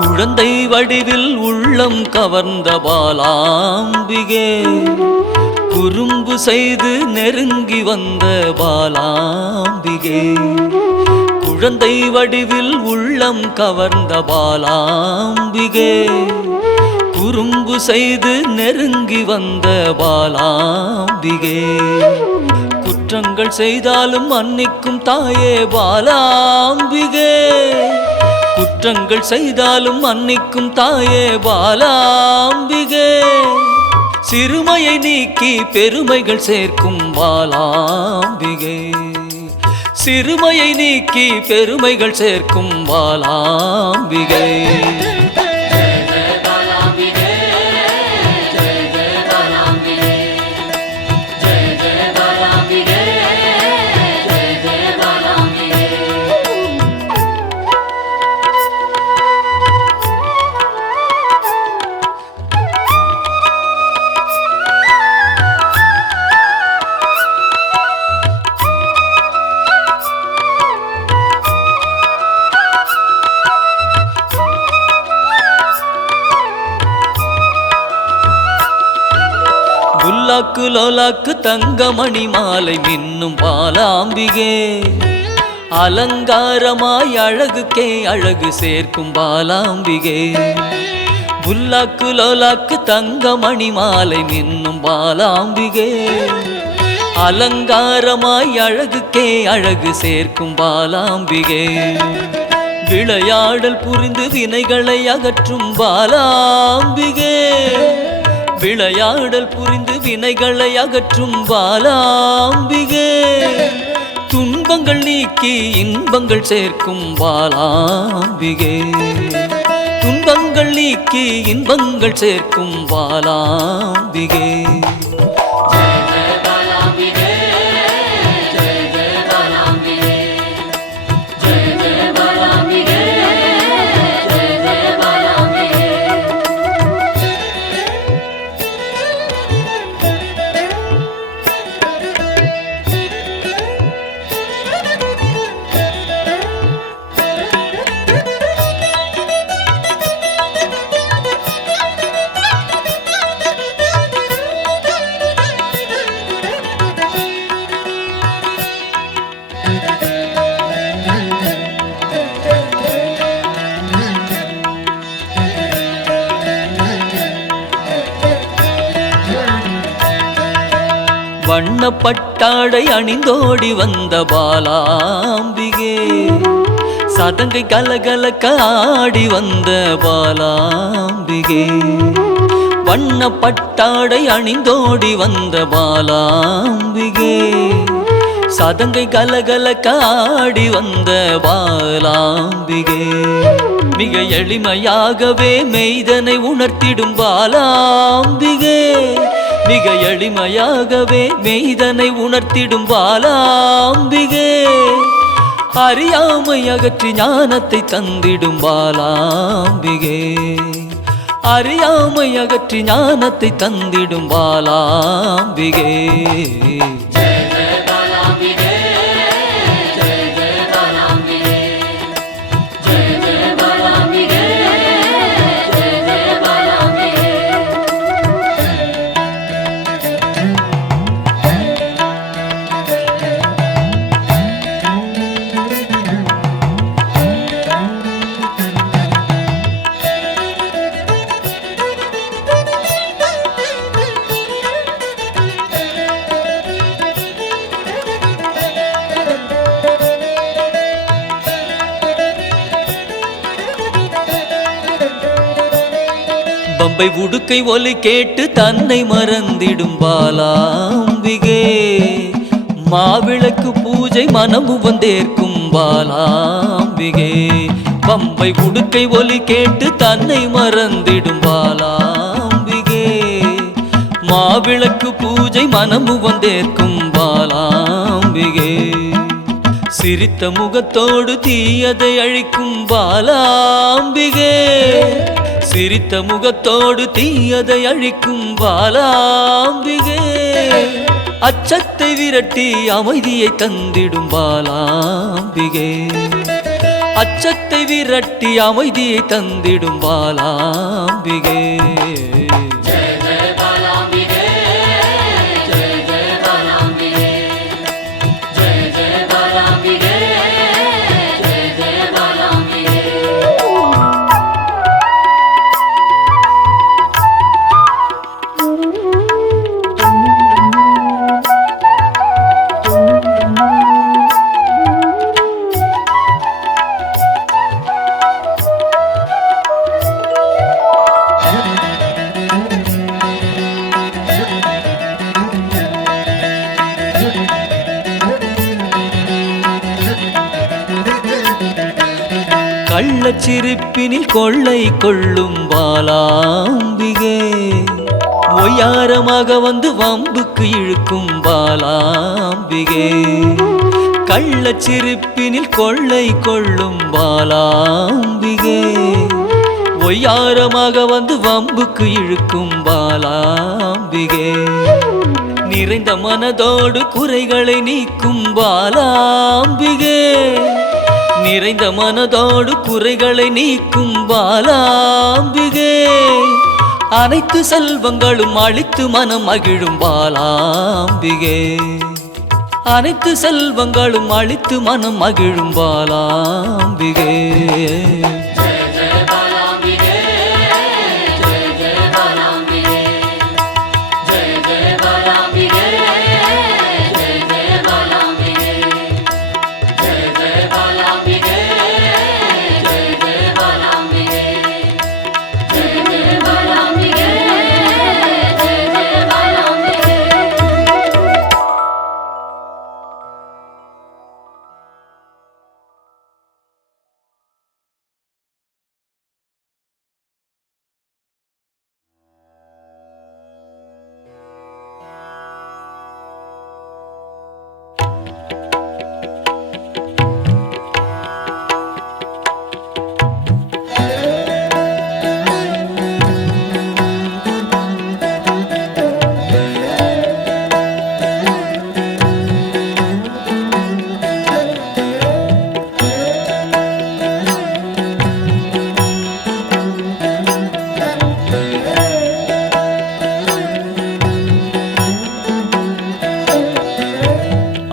குழந்தை வடிவில் உள்ளம் கவர்ந்த பாலாம்பிகே, குறும்பு செய்து நெருங்கி வந்த பாலாம்பிகே. குழந்தை வடிவில் உள்ளம் கவர்ந்த பாலாம்பிகே, குறும்பு செய்து நெருங்கி வந்த பாலாம்பிகே. குற்றங்கள் செய்தாலும் மன்னிக்கும் தாயே பாலாம்பிகே, குற்றங்கள் செய்தாலும் மன்னிக்கும் தாயே பாலாம்பிகே. சிறுமையை நீக்கி பெருமைகள் சேர்க்கும் பாலாம்பிகே, சிறுமையை நீக்கி பெருமைகள் சேர்க்கும் பாலாம்பிகே. லோலாக்கு லோலாக்கு தங்கமணி மாலை மின்னும் பாலாம்பிகே, அலங்காரமாய் அழகுக்கே அழகு சேர்க்கும் பாலாம்பிகே. புல்லாக்கு லோலாக்கு தங்கமணி மாலை மின்னும் பாலாம்பிகே, அலங்காரமாய் அழகுக்கே அழகு சேர்க்கும் பாலாம்பிகே. விளையாடல் புரிந்து வினைகளை அகற்றும் பாலாம்பிகே, விளையாடல் புரிந்து வினைகளை அகற்றும் பாலாம்பிகே. துன்பங்கள் நீக்கி இன்பங்கள் சேர்க்கும் பாலாம்பிகே, துன்பங்கள் நீக்கி இன்பங்கள் சேர்க்கும் பாலாம்பிகே. வண்ணப்பட்டாடை அணிந்தோடி வந்த பாலாம்பிகே, சதங்கை கலகலக்க ஆடி வந்த பாலாம்பிகே. வண்ணப்பட்டாடை அணிந்தோடி வந்த பாலாம்பிகே, சதங்கை கலகலக்க ஆடி வந்த பாலாம்பிகே. மிக எளிமையாகவே மெய்தனை உணர்த்திடும் பாலாம்பிகே, மிக எளிமையாகவே மெய்தனை உணர்த்திடும் பாலாம்பிகே. அறியாமை அகற்றி ஞானத்தை தந்திடும் பாலாம்பிகே, அறியாமை அகற்றி ஞானத்தை தந்திடும் பாலாம்பிகே. பம்பை உடுக்கை ஒலி கேட்டு தன்னை மறந்திடும் பாலாம்பிகே, மாவிளக்கு பூஜை மனமு வந்தேற்கும் பாலாம்பிகே. பம்பை உடுக்கை ஒலி கேட்டு தன்னை மறந்திடும் பாலாம்பிகே, மாவிளக்கு பூஜை மனமு வந்தேற்கும் பாலாம்பிகே. சிரித்த முகத்தோடு தீயதை அழிக்கும் பாலாம்பிகே சிரித்த முகத்தோடு தீயதை அழிக்கும் பாலாம்பிகே அச்சத்தை விரட்டி அமைதியை தந்திடும் பாலாம்பிகே அச்சத்தை விரட்டி அமைதியை தந்திடும் பாலாம்பிகே கள்ளச்சிரிப்பினில் கொள்ளை கொள்ளும் பாலாம்பிகே ஒய்யாரமாக வந்து வம்புக்கு இழுக்கும் பாலாம்பிகே கள்ளச்சிரிப்பினில் கொள்ளை கொள்ளும் பாலாம்பிகே ஒய்யாரமாக வந்து வம்புக்கு இழுக்கும் பாலாம்பிகே நிறைந்த மனதோடு குறைகளை நீக்கும் பாலாம்பிகே நிறைந்த மனதோடு குறைகளை நீக்கும் பாலாம்பிகே அனைத்து செல்வங்களும் அளித்து மனம் மகிழும் பாலாம்பிகே அனைத்து செல்வங்களும் அளித்து மனம் மகிழும் பாலாம்பிகே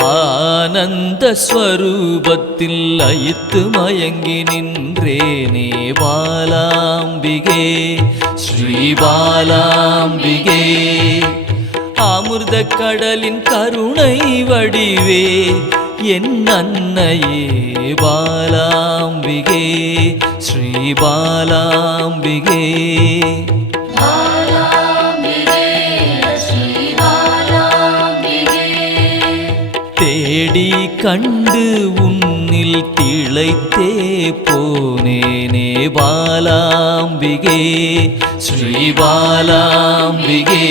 ஆனந்த ஸ்வரூபத்தில் லயித்து மயங்கி நின்றேனே பாலாம்பிகே ஸ்ரீ பாலாம்பிகே அமிர்த கடலின் கருணை வடிவே என் அன்னையே பாலாம்பிகே ஸ்ரீ பாலாம்பிகே தேடி கண்டு உன்னில் திளைத்தே போனேனே பாலாம்பிகே ஸ்ரீ பாலாம்பிகே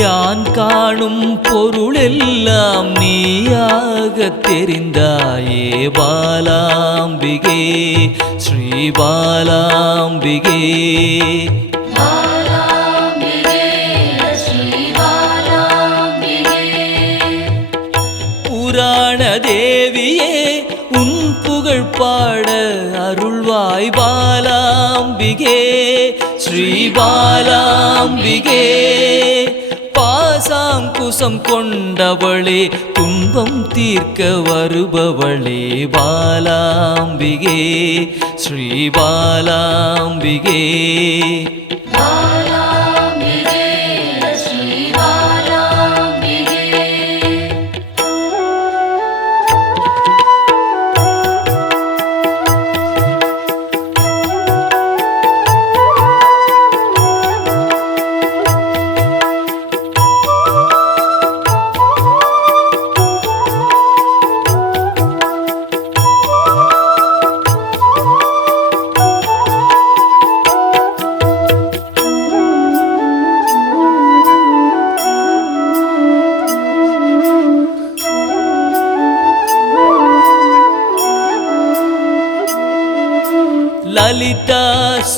யான் காணும் பொருளெல்லாம் நீயாக தெரிந்தாயே பாலாம்பிகே ஸ்ரீ பாலாம்பிகே புராண தேவியே உன் புகழ் பாட அருள்வாய் பாலாம்பிகே ஸ்ரீ பாலாம்பிகே பாசாங்குசம் கொண்டவளே துன்பம் தீர்க்க வருபவளே பாலாம்பிகே ஸ்ரீ பாலாம்பிகே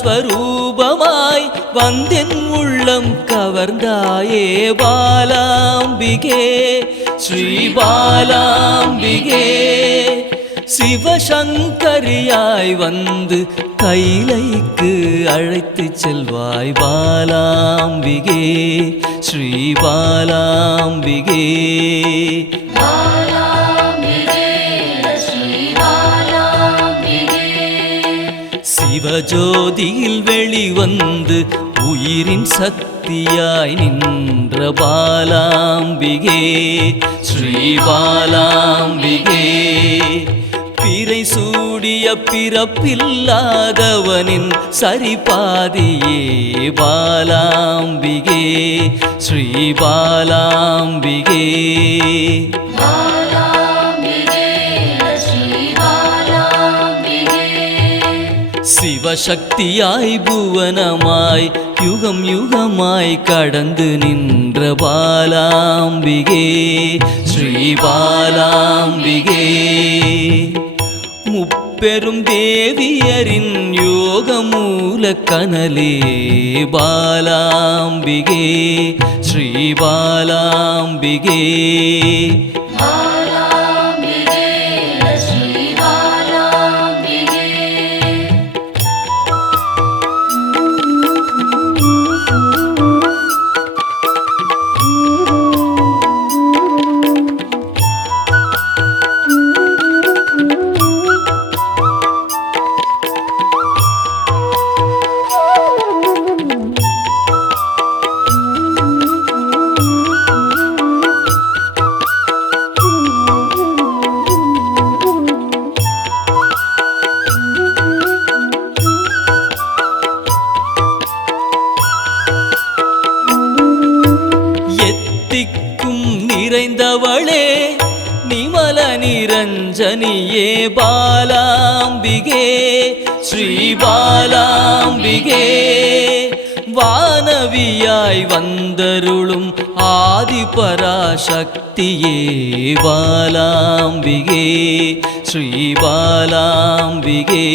ஸ்வரூபமாய் வந்தென் உள்ளம் கவர்ந்தாயே பாலாம்பிகே ஸ்ரீ பாலாம்பிகே சிவசங்கரியாய் வந்து கைலைக்கு அழைத்து செல்வாய் பாலாம்பிகே ஸ்ரீ பாலாம்பிகே சிவஜோதியில் வெளிவந்து உயிரின் சக்தியாய் நின்ற பாலாம்பிகே ஸ்ரீ பாலாம்பிகே பிறை சூடிய பிறப்பில்லாதவனின் சரிபாதியே பாலாம்பிகே ஸ்ரீ பாலாம்பிகே சிவசக்தியாய் புவனமாய் யுகம் யுகமாய் கடந்து நின்ற பாலாம்பிகே ஸ்ரீ பாலாம்பிகே முப்பெரும் தேவியரின் யோகமூல கனலே பாலாம்பிகே ஸ்ரீ பாலாம்பிகே நிறைந்தவளே நிமல நிரஞ்சனியே பாலாம்பிகே ஸ்ரீ பாலாம்பிகே வானவியாய் வந்தருளும் ஆதிபராசக்தியே பாலாம்பிகே ஸ்ரீ பாலாம்பிகே